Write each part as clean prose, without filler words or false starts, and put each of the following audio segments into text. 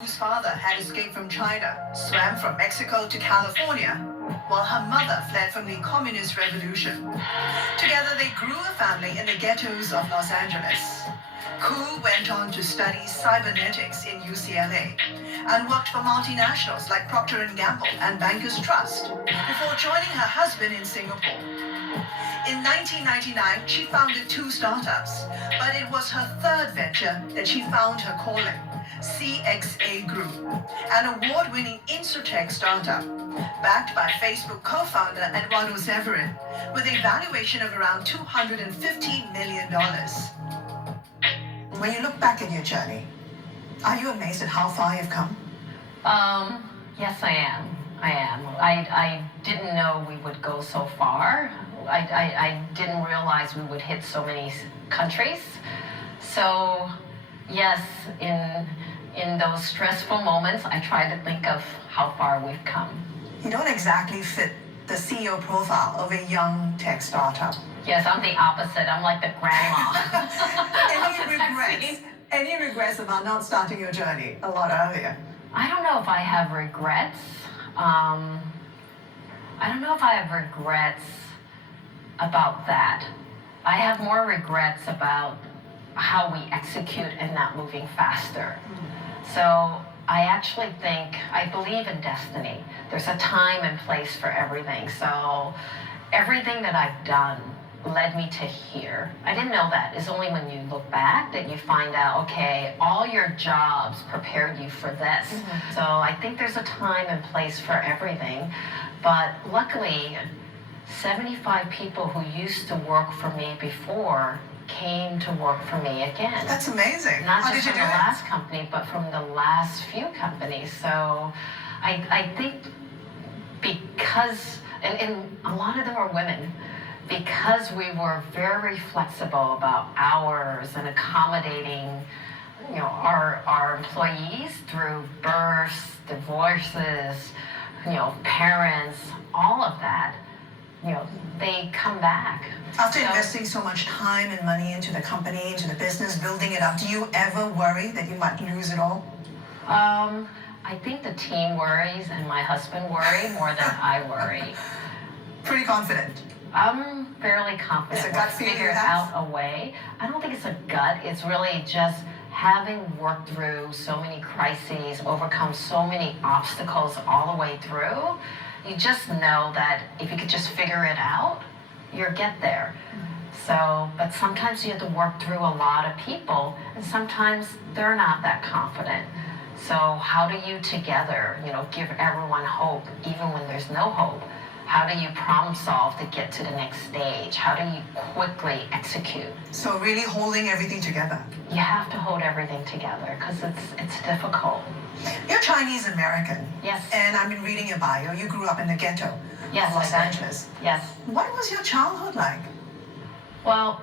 whose father had escaped from China, swam from Mexico to California, while her mother fled from the communist revolution. Together they grew a family in the ghettos of Los Angeles. Koo went on to study cybernetics in UCLA and worked for multinationals like Procter & Gamble and Bankers Trust before joining her husband in Singapore. In 1999, she founded 2 startups, but it was her third venture that she found her calling, CXA Group, an award-winning insurtech startup, backed by Facebook co-founder Eduardo Severin, with a valuation of around $250 million. When you look back at your journey, are you amazed at how far you've come? Yes, I am. I didn't know we would go so far. I didn't realize we would hit so many countries. So, yes, in those stressful moments, I try to think of how far we've come. You don't exactly fit the CEO profile of a young tech startup. Yes, I'm the opposite. I'm like the grandma. Any regrets about not starting your journey a lot earlier? I don't know if I have regrets. About that. I have more regrets about how we execute and not moving faster. So I actually think, I believe in destiny. There's a time and place for everything. So everything that I've done led me to here. I didn't know that. It's only when you look back that you find out, okay, all your jobs prepared you for this. So I think there's a time and place for everything. But luckily, 75 people who used to work for me before came to work for me again. That's amazing. Not just from the last company, but from the last few companies. So I think because, and a lot of them are women, because we were very flexible about hours and accommodating, our employees through births, divorces, parents, all of that, they come back. After investing so much time and money into the company, into the business, building it up, do you ever worry that you might lose it all? I think the team worries and my husband worry more than I worry. Pretty confident. I'm fairly confident. It's a gut feeling figure out a way. I don't think it's a gut. It's really just having worked through so many crises, overcome so many obstacles all the way through. You just know that if you could just figure it out, you'll get there. So, but sometimes you have to work through a lot of people, and sometimes they're not that confident. So how do you together, give everyone hope, even when there's no hope? How do you problem solve to get to the next stage? How do you quickly execute? So really holding everything together. You have to hold everything together because it's difficult. You're Chinese American. Yes. And I've been reading your bio. You grew up in the ghetto of Los Angeles. Yes. What was your childhood like? Well,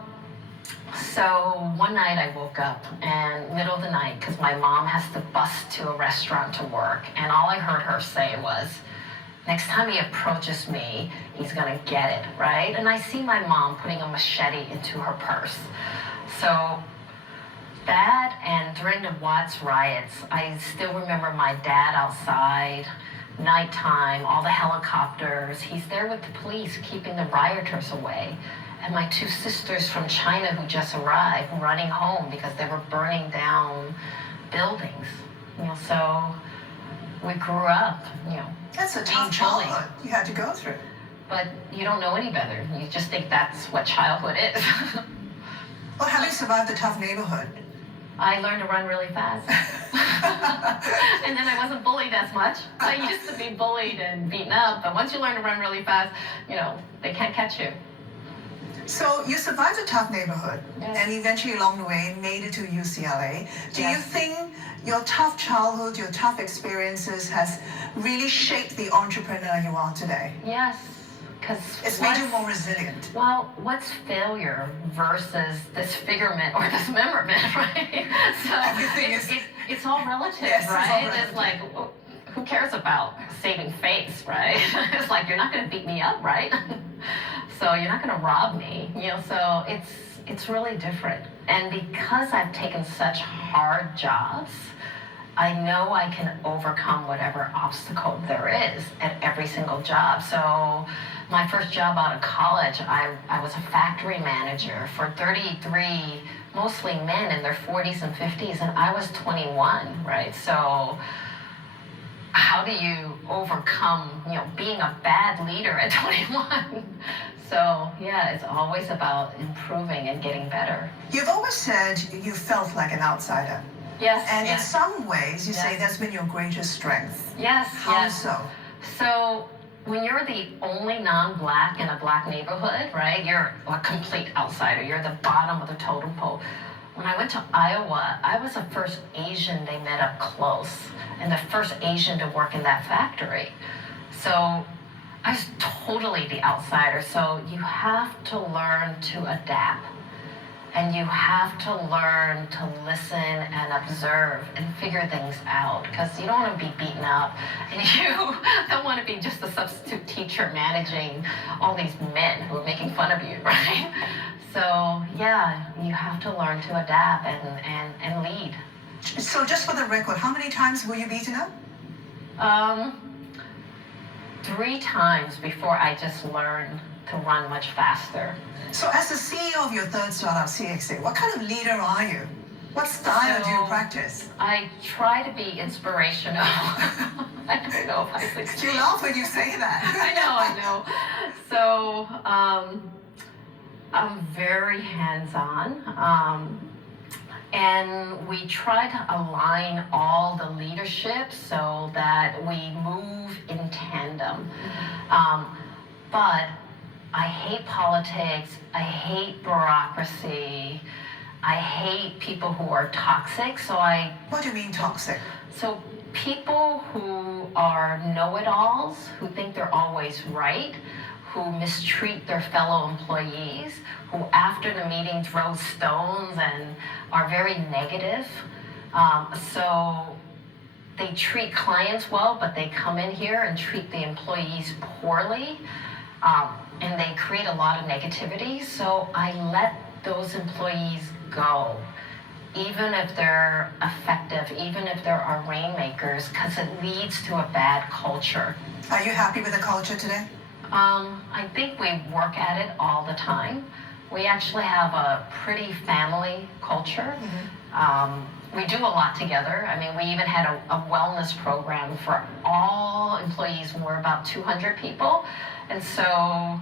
so one night I woke up and middle of the night because my mom has to bus to a restaurant to work, and all I heard her say was, next time he approaches me, he's gonna get it, right? And I see my mom putting a machete into her purse. So that, and during the Watts riots, I still remember my dad outside, nighttime, all the helicopters. He's there with the police keeping the rioters away. And my 2 sisters from China who just arrived running home because they were burning down buildings. So we grew up, That's a tough childhood you had to go through. But you don't know any better. You just think that's what childhood is. Well, how do you survive the tough neighborhood? I learned to run really fast. And then I wasn't bullied as much. I used to be bullied and beaten up, but once you learn to run really fast, they can't catch you. So you survived a tough neighborhood, yes. And eventually along the way made it to UCLA. Do yes. you think your tough childhood, your tough experiences has really shaped the entrepreneur you are today? Yes, because it's made you more resilient. Well, what's failure versus disfigurement or dismemberment, right? So it's all relative, yes, right? It's all relative. It's like, who cares about saving face, right? It's like, you're not going to beat me up, right? So you're not going to rob me, so it's really different. And because I've taken such hard jobs, I know I can overcome whatever obstacle there is at every single job. So my first job out of college, I was a factory manager for 33, mostly men in their 40s and 50s, and I was 21, right? So how do you overcome, being a bad leader at 21? So yeah, it's always about improving and getting better. You've always said you felt like an outsider. Yes. And yes. in some ways, you say Yes. that's been your greatest strength. Yes. How yes. so? So when you're the only non-black in a black neighborhood, right, you're a complete outsider. You're the bottom of the totem pole. When I went to Iowa, I was the first Asian they met up close and the first Asian to work in that factory. So I was totally the outsider. So you have to learn to adapt. And you have to learn to listen and observe and figure things out, because you don't want to be beaten up and you don't want to be just a substitute teacher managing all these men who are making fun of you, right? So yeah, you have to learn to adapt and lead. So just for the record, how many times were you beaten up? 3 times before I just learned to run much faster. So as the CEO of your third startup, CXA, what kind of leader are you? What style do you practice? I try to be inspirational. I don't know if I succeed. You laugh when you say that. I know. So I'm very hands-on. And we try to align all the leadership so that we move in tandem. But I hate politics, I hate bureaucracy, I hate people who are toxic, What do you mean toxic? So people who are know-it-alls, who think they're always right, who mistreat their fellow employees, who after the meeting throw stones and are very negative. So they treat clients well, but they come in here and treat the employees poorly. And they create a lot of negativity, so I let those employees go, even if they're effective, even if there are rainmakers, because it leads to a bad culture. Are you happy with the culture today? I think we work at it all the time. We actually have a pretty family culture. We do a lot together. I mean, we even had a wellness program for all employees when we're about 200 people. And so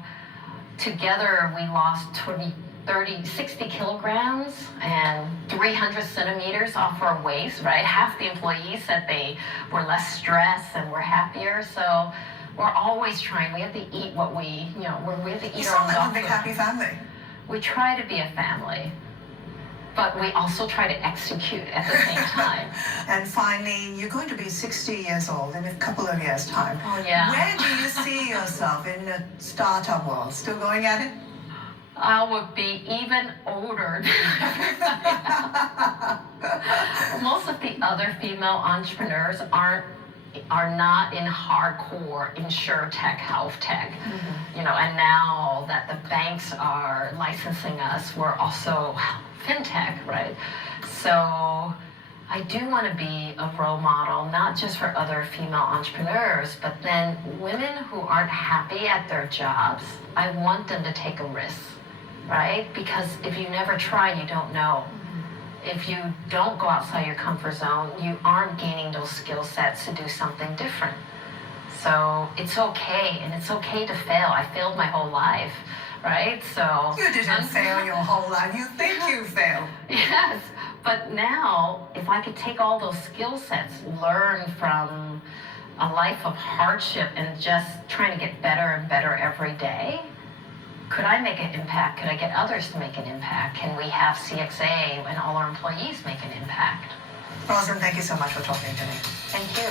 together we lost 60 kilograms and 300 centimeters off our waist, right? Half the employees said they were less stressed and were happier. So we're always trying. We have to eat what we have to eat. You sound like one big happy family. We try to be a family, but we also try to execute at the same time. And finally, you're going to be 60 years old in a couple of years' time. Oh, yeah. Where do you see yourself in the startup world? Still going at it? I would be even older than most of the other female entrepreneurs are not in hardcore insurtech, health tech. And now that the banks are licensing us, we're also fintech, right? So I do want to be a role model, not just for other female entrepreneurs, but then women who aren't happy at their jobs. I want them to take a risk, right? Because if you never try, you don't know. If you don't go outside your comfort zone, you aren't gaining those skill sets to do something different. So it's okay, and it's okay to fail. I failed my whole life, right? So you didn't fail your whole life. You think you failed. Yes, but now if I could take all those skill sets, learn from a life of hardship and just trying to get better and better every day, could I make an impact? Could I get others to make an impact? Can we have CXA and all our employees make an impact? Rosaline, thank you so much for talking to me. Thank you.